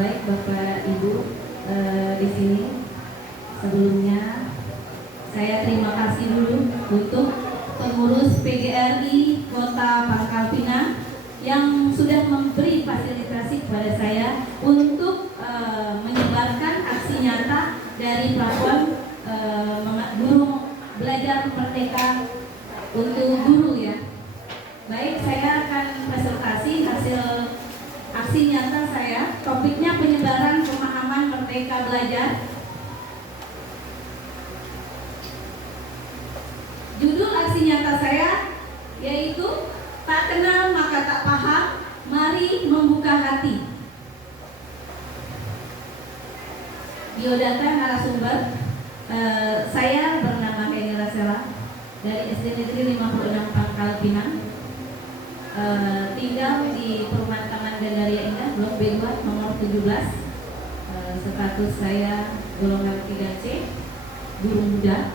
Baik Bapak Ibu di sini, sebelumnya saya terima kasih dulu untuk pengurus PGRI Kota Pangkal Pinang yang sudah memberi fasilitasi kepada saya untuk menyebarkan aksi nyata dari platform guru belajar merdeka untuk guru ya. Baik, saya akan presentasi hasil aksi nyata saya. Topiknya penyebaran pemahaman merdeka belajar. Judul aksi nyata saya yaitu tak kenal maka tak paham, mari membuka hati. Biodata narasumber, saya bernama Eni Rasela dari SD Negeri 56 Pangkal Pinang, tinggal di Perumahan Taman Gandaria Indah, Blok B2 nomor 17. Status saya golongan 3C, guru muda.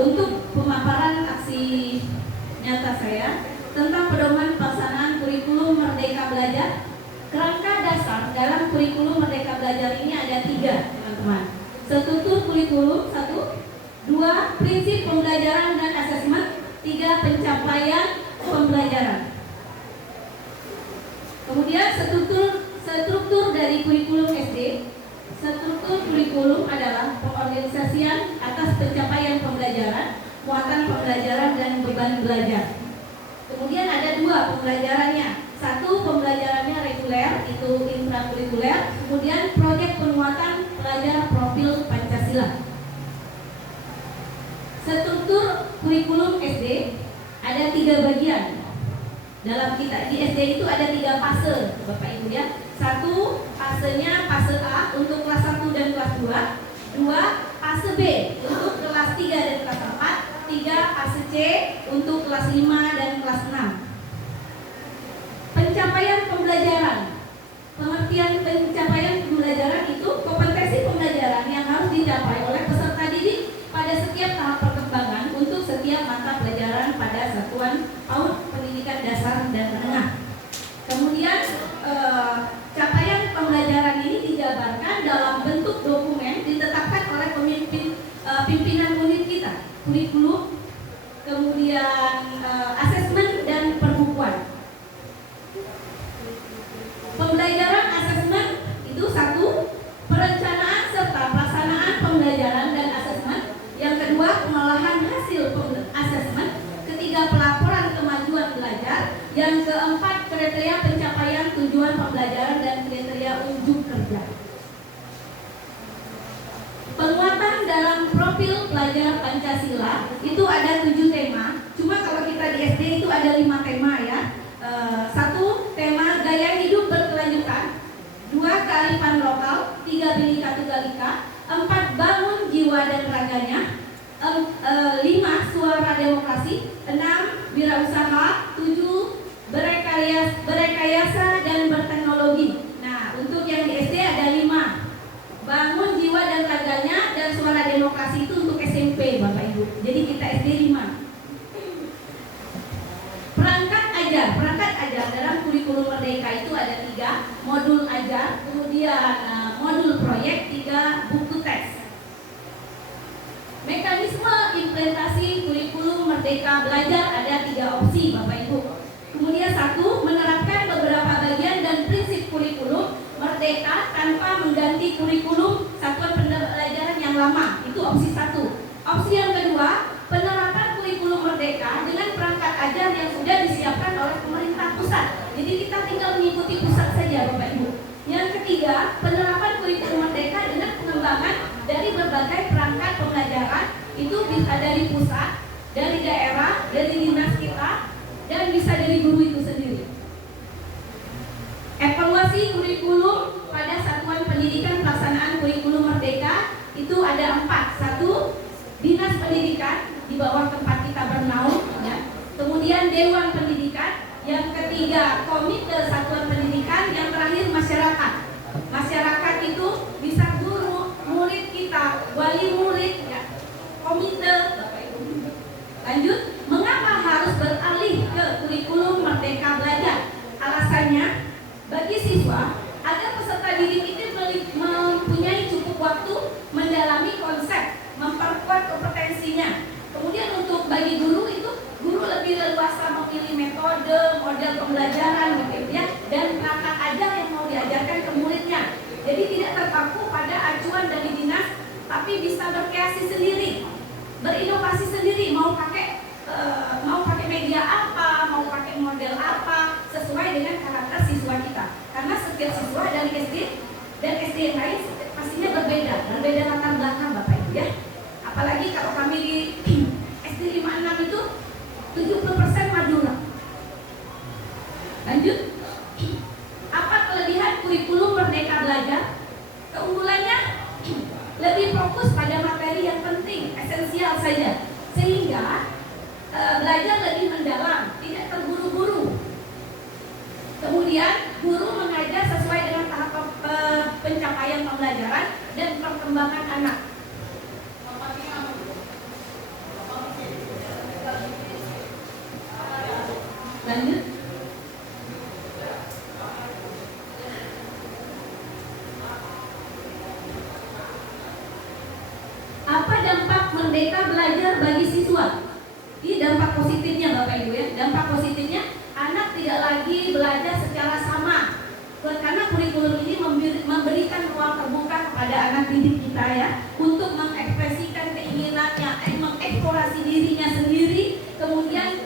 Untuk pemaparan aksi nyata saya tentang pedoman pelaksanaan kurikulum Merdeka Belajar. Kerangka dasar dalam kurikulum Merdeka Belajar ini ada 3, teman-teman. Struktur kurikulum 1, 2, prinsip pembelajaran dan asesmen, 3, pencapaian pembelajaran. Kemudian struktur dari kurikulum SD. Struktur kurikulum adalah pengorganisasian atas pencapaian pembelajaran, muatan pembelajaran dan beban belajar. Kemudian ada 2 pembelajarannya. 1, pembelajarannya reguler, itu intrakurikuler. Kemudian proyek penguatan pelajar profil Pancasila. Struktur kurikulum SD ada 3 bagian. Dalam kita di SD itu ada 3 fase, Bapak Ibu ya. 1, fasenya fase A untuk kelas 1 dan kelas 2. 2, fase B untuk kelas 3 dan kelas 4. 3, fase C untuk kelas 5 dan kelas 6. Pencapaian pembelajaran. Pengertian pencapaian pembelajaran itu kompetensi pembelajaran yang harus dicapai oleh peserta didik pada setiap tahap perkembangan untuk setiap mata pelajaran pada satuan PAUD pendidikan dasar dan menengah. Kemudian capaian pembelajaran ini dijabarkan dalam bentuk dokumen ditetapkan oleh pimpinan unit kita, kurikulum, kemudian asesmen dan perbukuan. Pembelajaran asesmen itu 1, perencanaan serta pelaksanaan pembelajaran dan asesmen. Yang kedua, pengolahan hasil asesmen. Ketiga, pelaporan kemajuan belajar. Yang keempat, kriteria pencapaian tujuan pembelajaran dan kriteria unjuk kerja. Penguatan dalam profil pelajar Pancasila itu ada 7 tema. Cuma kalau kita di SD itu ada 5 tema ya. 1, tema gaya hidup berkelanjutan. 2, kearifan lokal. 3, Bhinneka Tunggal Ika. 4, bangun jiwa dan raganya. 5, suara demokrasi. 6, wirausaha. 7, berekayasa dan berteknologi. Nah, untuk yang di SD ada 5, bangun jiwa dan raganya dan suara demokrasi itu untuk SMP, Bapak Ibu. Jadi kita SD 5. Perangkat ajar dalam kurikulum Merdeka itu ada 3, modul ajar, kemudian modul proyek, 3, buku teks. Mekanisme implementasi kurikulum Merdeka Belajar ada 3 opsi, Bapak Ibu. Kemudian 1, menerapkan beberapa bagian dan prinsip kurikulum Merdeka tanpa mengganti kurikulum satuan pembelajaran yang lama. Itu opsi 1. Opsi yang kedua, penerapan kurikulum Merdeka dengan perangkat ajar yang sudah disiapkan oleh pemerintah pusat. Jadi kita tinggal mengikuti pusat saja, Bapak Ibu. Yang ketiga, penerapan kurikulum Merdeka dengan pengembangan dari berbagai perangkat pembelajaran. Itu bisa dari pusat, dari daerah, dari dinas kita, dan bisa dari guru itu sendiri. Evaluasi kurikulum pada satuan pendidikan pelaksanaan kurikulum Merdeka itu ada 4. 1, dinas pendidikan di bawah tempat kita bernaung ya. Kemudian dewan pendidikan. Yang ketiga, komite satuan pendidikan. Yang terakhir, masyarakat. Masyarakat itu bisa guru, murid kita, wali murid ya. Komite, Bapak Ibu. Lanjut, mengapa harus beralih ke kurikulum Merdeka Belajar? metode, model pembelajaran begitu ya, dan perangkat ajar yang mau diajarkan ke muridnya. Jadi tidak terpaku pada acuan dari dinas, tapi bisa berkreasi sendiri, berinovasi sendiri, mau pakai media apa, mau pakai model apa, sesuai dengan karakter siswa kita. Karena setiap siswa dari SD dan SD yang lain pastinya berbeda latar belakang Bapak Ibu ya. Apalagi kalau kami di SD 56 itu 70% Madura. Lanjut. Apa kelebihan kurikulum Merdeka Belajar? Keunggulannya lebih fokus pada materi yang penting, esensial saja, sehingga belajar lebih mendalam, tidak terburu-buru. Kemudian guru mengajar sesuai dengan tahap pencapaian pembelajaran dan perkembangan anak. Lanjut. Apa dampak Merdeka Belajar bagi siswa? Ini dampak positifnya Bapak Ibu ya. Dampak positifnya anak tidak lagi belajar secara sama, karena kurikulum ini memberikan ruang terbuka kepada anak didik kita ya, untuk mengekspresikan keinginannya, mengeksplorasi dirinya sendiri, kemudian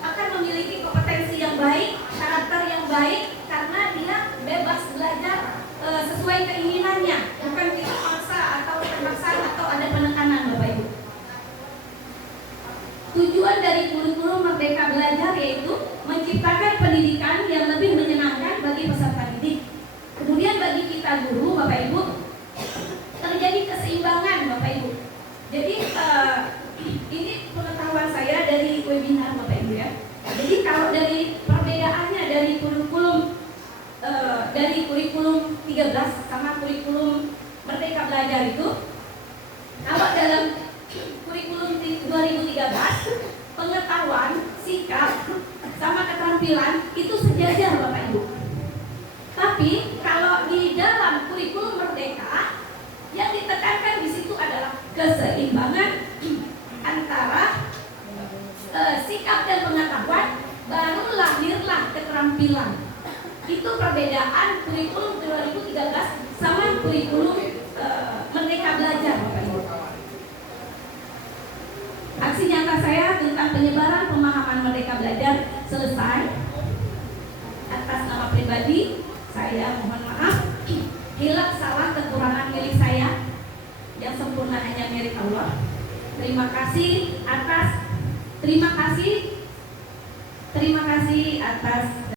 akan memiliki kompetensi yang baik, karakter yang baik, karena dia bebas belajar sesuai keinginannya, bukan kita paksa atau terpaksa atau ada penekanan Bapak Ibu. Tujuan dari kurikulum Merdeka Belajar yaitu menciptakan pendidikan yang lebih menyenangkan bagi peserta didik. Kemudian bagi kita guru Bapak Ibu, terjadi keseimbangan Bapak Ibu. Jadi ini pengetahuan saya dari webinar Bapak Ibu ya. Jadi kalau dari perbedaannya dari kurikulum 13 sama kurikulum Merdeka Belajar itu, kalau dalam kurikulum 2013 pengetahuan, sikap, sama keterampilan itu sejajar Bapak Ibu. Tapi kalau di dalam kurikulum Merdeka yang ditekankan di situ adalah keseimbangan antara sikap dan pengetahuan, baru lahirlah keterampilan. Itu perbedaan kurikulum 2013 sama kurikulum Merdeka Belajar Bapak Ibu. Aksi nyata saya tentang penyebaran pemahaman Merdeka Belajar selesai. Atas nama pribadi, saya mohon maaf, hilang salah kekurangan milik saya, yang sempurna hanya milik Allah. Terima kasih atas